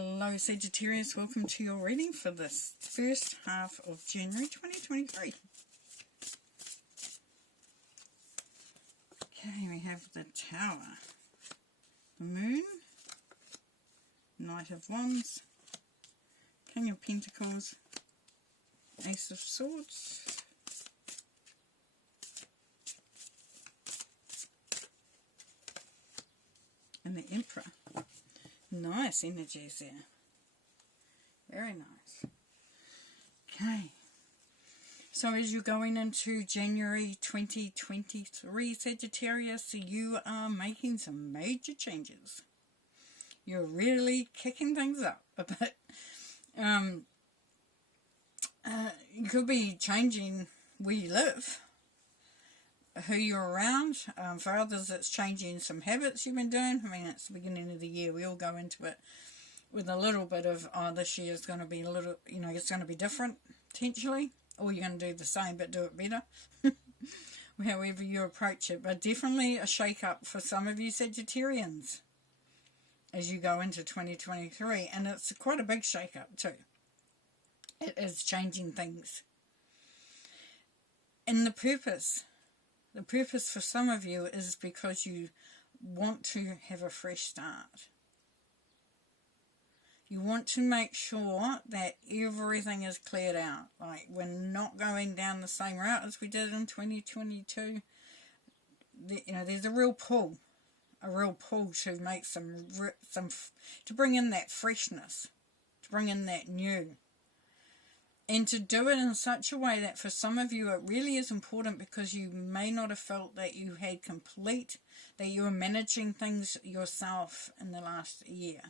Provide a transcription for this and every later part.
Hello Sagittarius, welcome to your reading for this first half of January 2023. Okay, we have the Tower, the Moon, Knight of Wands, King of Pentacles, Ace of Swords, and the Emperor. Nice energies there. Very nice. Okay. So as you're going into January 2023, Sagittarius, you are making some major changes. You're really kicking things up a bit. You could be changing where you live, who you're around. For others, it's changing some habits you've been doing. I mean, it's the beginning of the year. We all go into it with a little bit of, oh, this year is going to be a little, it's going to be different, potentially. Or you're going to do the same, but do it better. However you approach it. But definitely a shake-up for some of you Sagittarians as you go into 2023. And it's quite a big shake-up too. It is changing things. And the purpose for some of you is because you want to have a fresh start. You want to make sure that everything is cleared out. Like, we're not going down the same route as we did in 2022. There's a real pull to make to bring in that freshness, to bring in that new. And to do it in such a way that for some of you it really is important, because you may not have felt that you had that you were managing things yourself in the last year.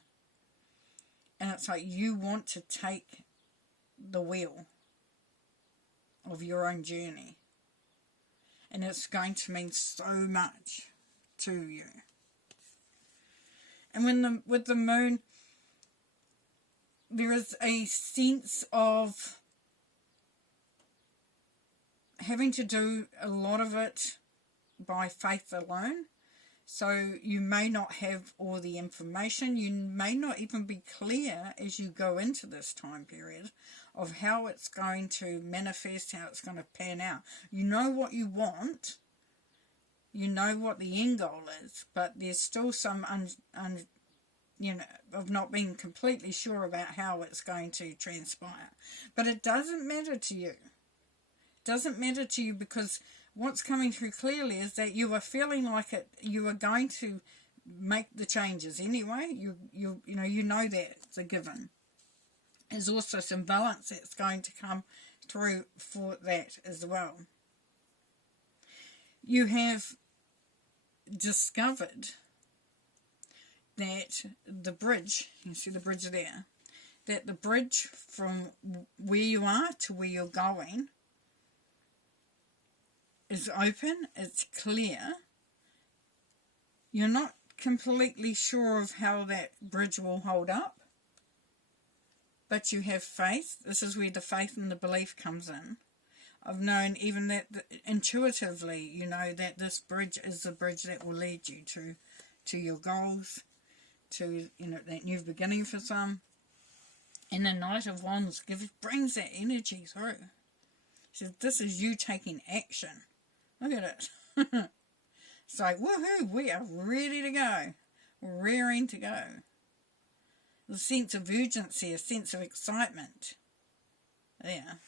And it's like you want to take the wheel of your own journey. And it's going to mean so much to you. And with the Moon, there is a sense of having to do a lot of it by faith alone. So you may not have all the information. You may not even be clear as you go into this time period of how it's going to manifest, how it's going to pan out. You know what you want. You know what the end goal is. But there's still some of not being completely sure about how it's going to transpire. But it doesn't matter to you. It doesn't matter to you, because what's coming through clearly is that you are feeling like you are going to make the changes anyway. You know that it's a given. There's also some balance that's going to come through for that as well. You have discovered that the bridge, you see the bridge there, that the bridge from where you are to where you're going is open, it's clear. You're not completely sure of how that bridge will hold up, but you have faith. This is where the faith and the belief comes in. I've known even that intuitively, you know that this bridge is the bridge that will lead you to your goals, to that new beginning for some. And the Knight of Wands brings that energy through. So this is you taking action. Look at it. It's like, woohoo, we are ready to go. We're raring to go. A sense of urgency, a sense of excitement. There.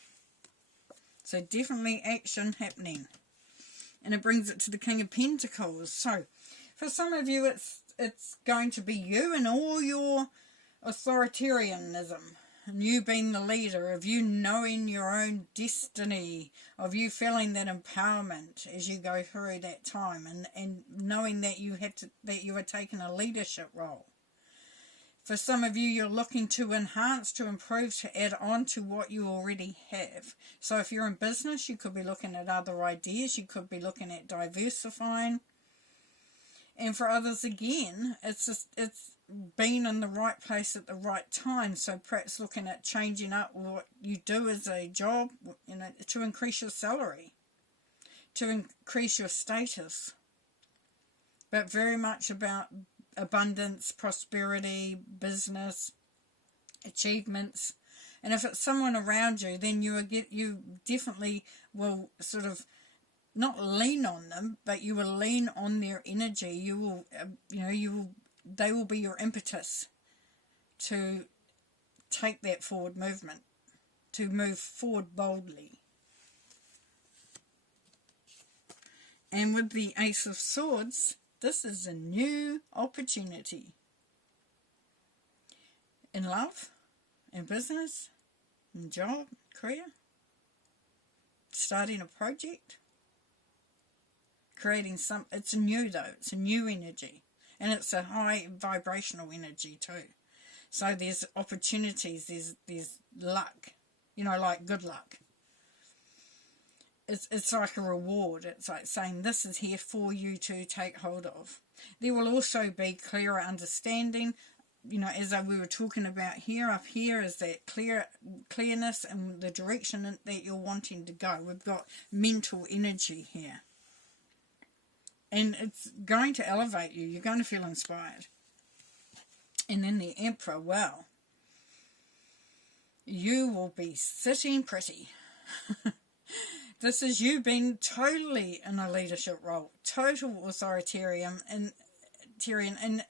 So definitely action happening. And it brings it to the King of Pentacles. So for some of you, it's going to be you and all your authoritarianism. And you being the leader, of you knowing your own destiny, of you feeling that empowerment as you go through that time, and knowing that you are taking a leadership role. For some of you, you're looking to enhance, to improve, to add on to what you already have. So if you're in business, you could be looking at other ideas, you could be looking at diversifying. And for others, again, it's being in the right place at the right time. So perhaps looking at changing up what you do as a job, to increase your salary, to increase your status. But very much about abundance, prosperity, business, achievements. And if it's someone around you, then you definitely will sort of not lean on them, but you will lean on their energy. You will, they will be your impetus to take that forward movement, to move forward boldly. And with the Ace of Swords, this is a new opportunity. In love, in business, in job, career, starting a project, creating it's new though, it's a new energy. And it's a high vibrational energy too. So there's opportunities, there's luck, like good luck. It's like a reward. It's like saying this is here for you to take hold of. There will also be clearer understanding, as we were talking about here. Up here is that clearness and the direction that you're wanting to go. We've got mental energy here. And it's going to elevate you. You're going to feel inspired. And then the Emperor, well, you will be sitting pretty. This is you being totally in a leadership role, total authoritarian, and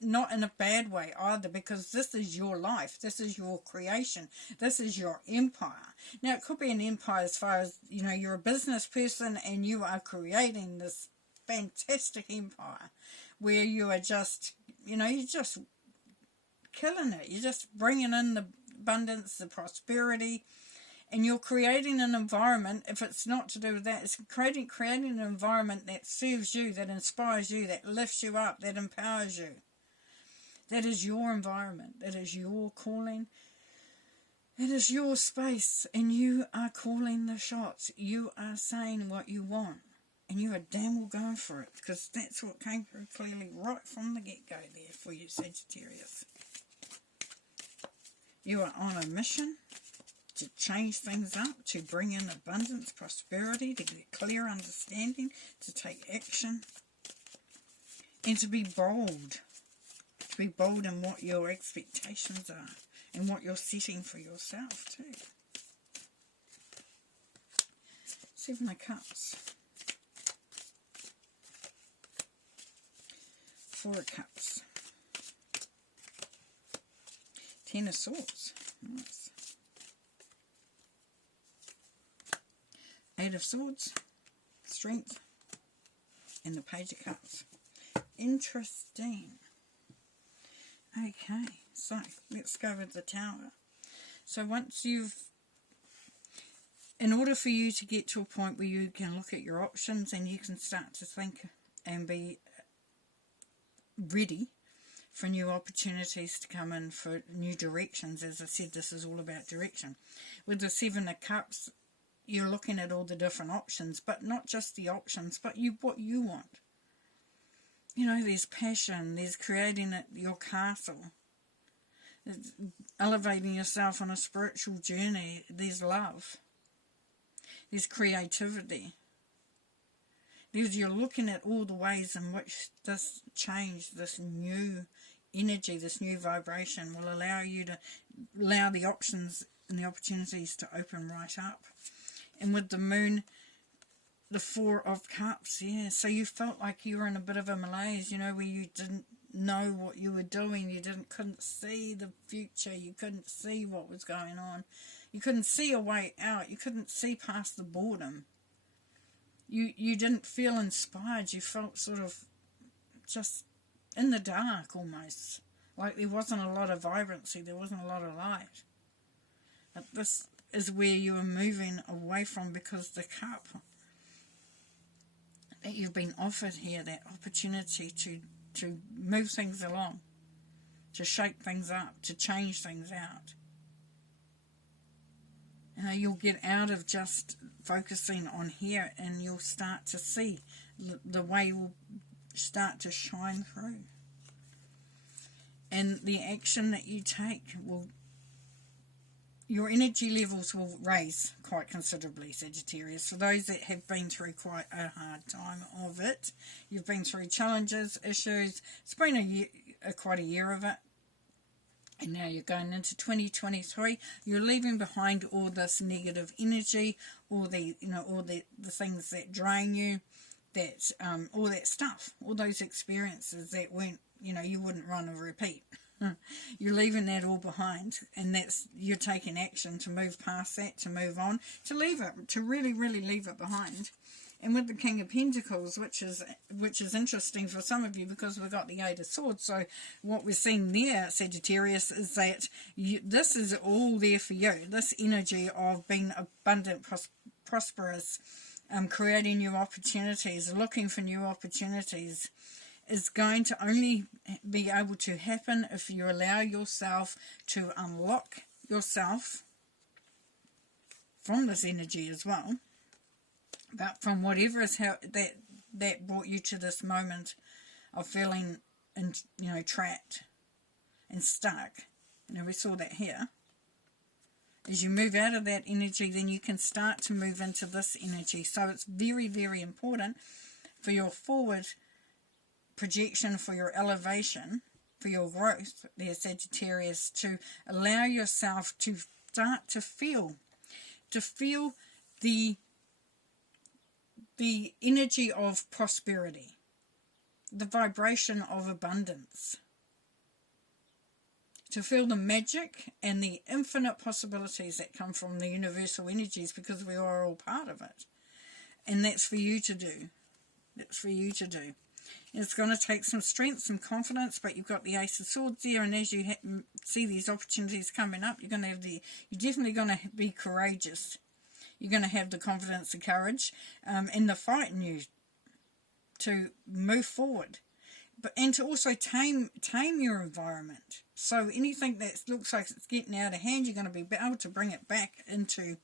not in a bad way either, because this is your life, this is your creation, this is your empire. Now, it could be an empire as far as, you're a business person and you are creating this fantastic empire where you are just, you're just killing it. You're just bringing in the abundance, the prosperity. And you're creating an environment, if it's not to do with that, it's creating an environment that serves you, that inspires you, that lifts you up, that empowers you. That is your environment. That is your calling. It is your space. And you are calling the shots. You are saying what you want. And you are damn well going for it. Because that's what came through clearly right from the get-go there for you, Sagittarius. You are on a mission to change things up, to bring in abundance, prosperity, to get clear understanding, to take action, and to be bold. To be bold in what your expectations are and what you're setting for yourself too. Seven of Cups. Four of Cups. Ten of Swords. Nice. Eight of Swords, Strength, and the Page of Cups. Interesting. Okay, so let's go with the Tower. So once in order for you to get to a point where you can look at your options and you can start to think and be ready for new opportunities to come in, for new directions. As I said, this is all about direction. With the Seven of Cups, you're looking at all the different options, but not just the options, but what you want. There's passion, there's creating your castle, there's elevating yourself on a spiritual journey, there's love, there's creativity. You're looking at all the ways in which this change, this new energy, this new vibration will allow the options and the opportunities to open right up. And with the Moon, the Four of Cups, yeah. So you felt like you were in a bit of a malaise, where you didn't know what you were doing. You couldn't see the future. You couldn't see what was going on. You couldn't see a way out. You couldn't see past the boredom. You didn't feel inspired. You felt sort of just in the dark almost. Like there wasn't a lot of vibrancy. There wasn't a lot of light. But this is where you are moving away from, because the cup that you've been offered here, that opportunity to move things along, to shake things up, to change things out. You'll get out of just focusing on here, and you'll start to see the way will start to shine through. And the action that you take your energy levels will raise quite considerably, Sagittarius. For those that have been through quite a hard time of it, you've been through challenges, issues. It's been quite a year of it. And now you're going into 2023. You're leaving behind all this negative energy, all the, all the things that drain you, that all that stuff, all those experiences that weren't, you wouldn't run or repeat. You're leaving that all behind, and you're taking action to move past that, to move on, to leave it, to really, really leave it behind. And with the King of Pentacles, which is interesting for some of you because we've got the Eight of Swords. So what we're seeing there, Sagittarius, is that this is all there for you. This energy of being abundant, prosperous, creating new opportunities, looking for new opportunities, is going to only be able to happen if you allow yourself to unlock yourself from this energy as well. But from whatever is that brought you to this moment of feeling, trapped and stuck. We saw that here. As you move out of that energy, then you can start to move into this energy. So it's very, very important for your forward projection, for your elevation, for your growth, there, Sagittarius, to allow yourself to start to feel the energy of prosperity, the vibration of abundance, to feel the magic and the infinite possibilities that come from the universal energies, because we are all part of it. And that's for you to do. That's for you to do. It's going to take some strength, some confidence, but you've got the Ace of Swords there, and as you see these opportunities coming up, you're definitely going to be courageous. You're going to have the confidence, the courage, and the fight in you to move forward, and to also tame your environment. So anything that looks like it's getting out of hand, you're going to be able to bring it back into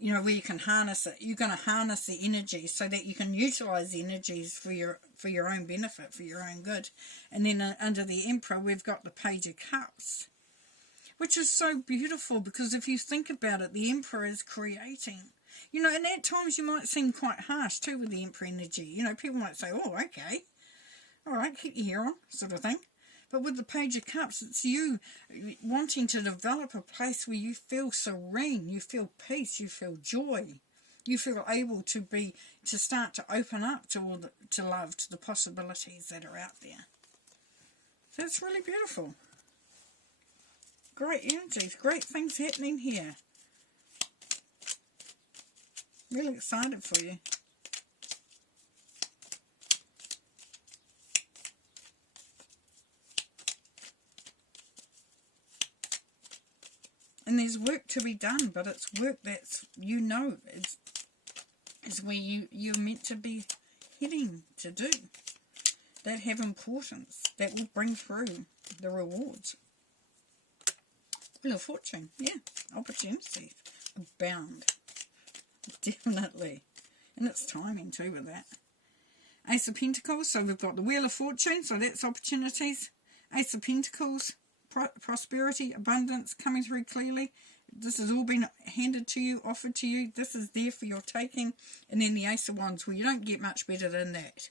where you can harness it. You're going to harness the energy so that you can utilize the energies for your own benefit, for your own good. And then under the Emperor, we've got the Page of Cups, which is so beautiful, because if you think about it, the Emperor is creating. And at times you might seem quite harsh too with the Emperor energy. People might say, oh, okay, all right, keep your hair on, sort of thing. But with the Page of Cups, it's you wanting to develop a place where you feel serene, you feel peace, you feel joy. You feel able to start to open up to love, to the possibilities that are out there. So it's really beautiful. Great energies, great things happening here. Really excited for you. And there's work to be done, but it's work that's, is where you're meant to be heading to do. That have importance, that will bring through the rewards. Wheel of Fortune, yeah, opportunities abound, definitely. And it's timing too with that. Ace of Pentacles, so we've got the Wheel of Fortune, so that's opportunities. Ace of Pentacles, prosperity, abundance coming through clearly. This has all been handed to you, offered to you. This is there for your taking. And then the Ace of Wands, well, you don't get much better than that,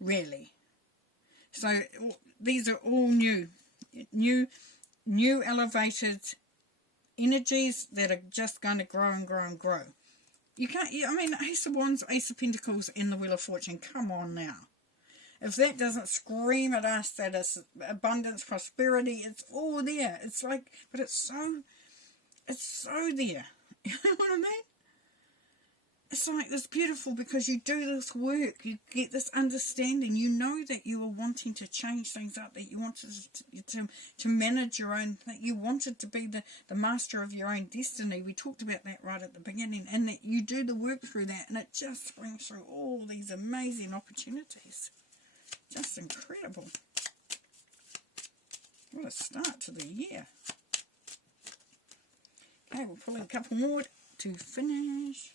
really. So these are all new elevated energies that are just going to grow and grow and grow. You can't, Ace of Wands, Ace of Pentacles, and the Wheel of Fortune, come on now. If that doesn't scream at us that it's abundance, prosperity, it's all there. It's like, but it's so there. You know what I mean? It's like, it's beautiful because you do this work, you get this understanding, you know that you were wanting to change things up, that you wanted to manage your own, that you wanted to be the master of your own destiny. We talked about that right at the beginning, and that you do the work through that, and it just brings through all these amazing opportunities. Just incredible. What a start to the year. Okay, we'll pull in a couple more to finish.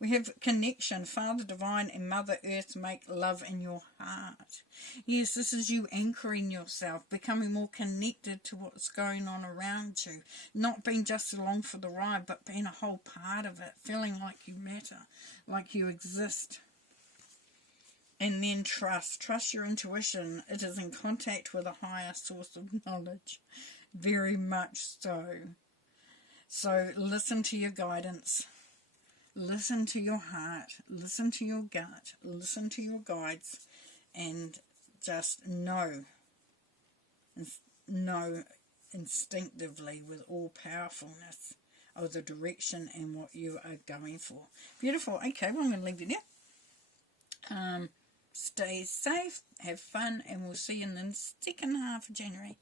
We have connection. Father Divine and Mother Earth make love in your heart. Yes, this is you anchoring yourself, becoming more connected to what's going on around you. Not being just along for the ride, but being a whole part of it. Feeling like you matter, like you exist. And then trust your intuition. It is in contact with a higher source of knowledge, very much so. So listen to your guidance, listen to your heart, listen to your gut, listen to your guides, and just know instinctively with all powerfulness of the direction and what you are going for. Beautiful. Okay, well, I'm going to leave you there. Stay safe, have fun, and we'll see you in the second half of January.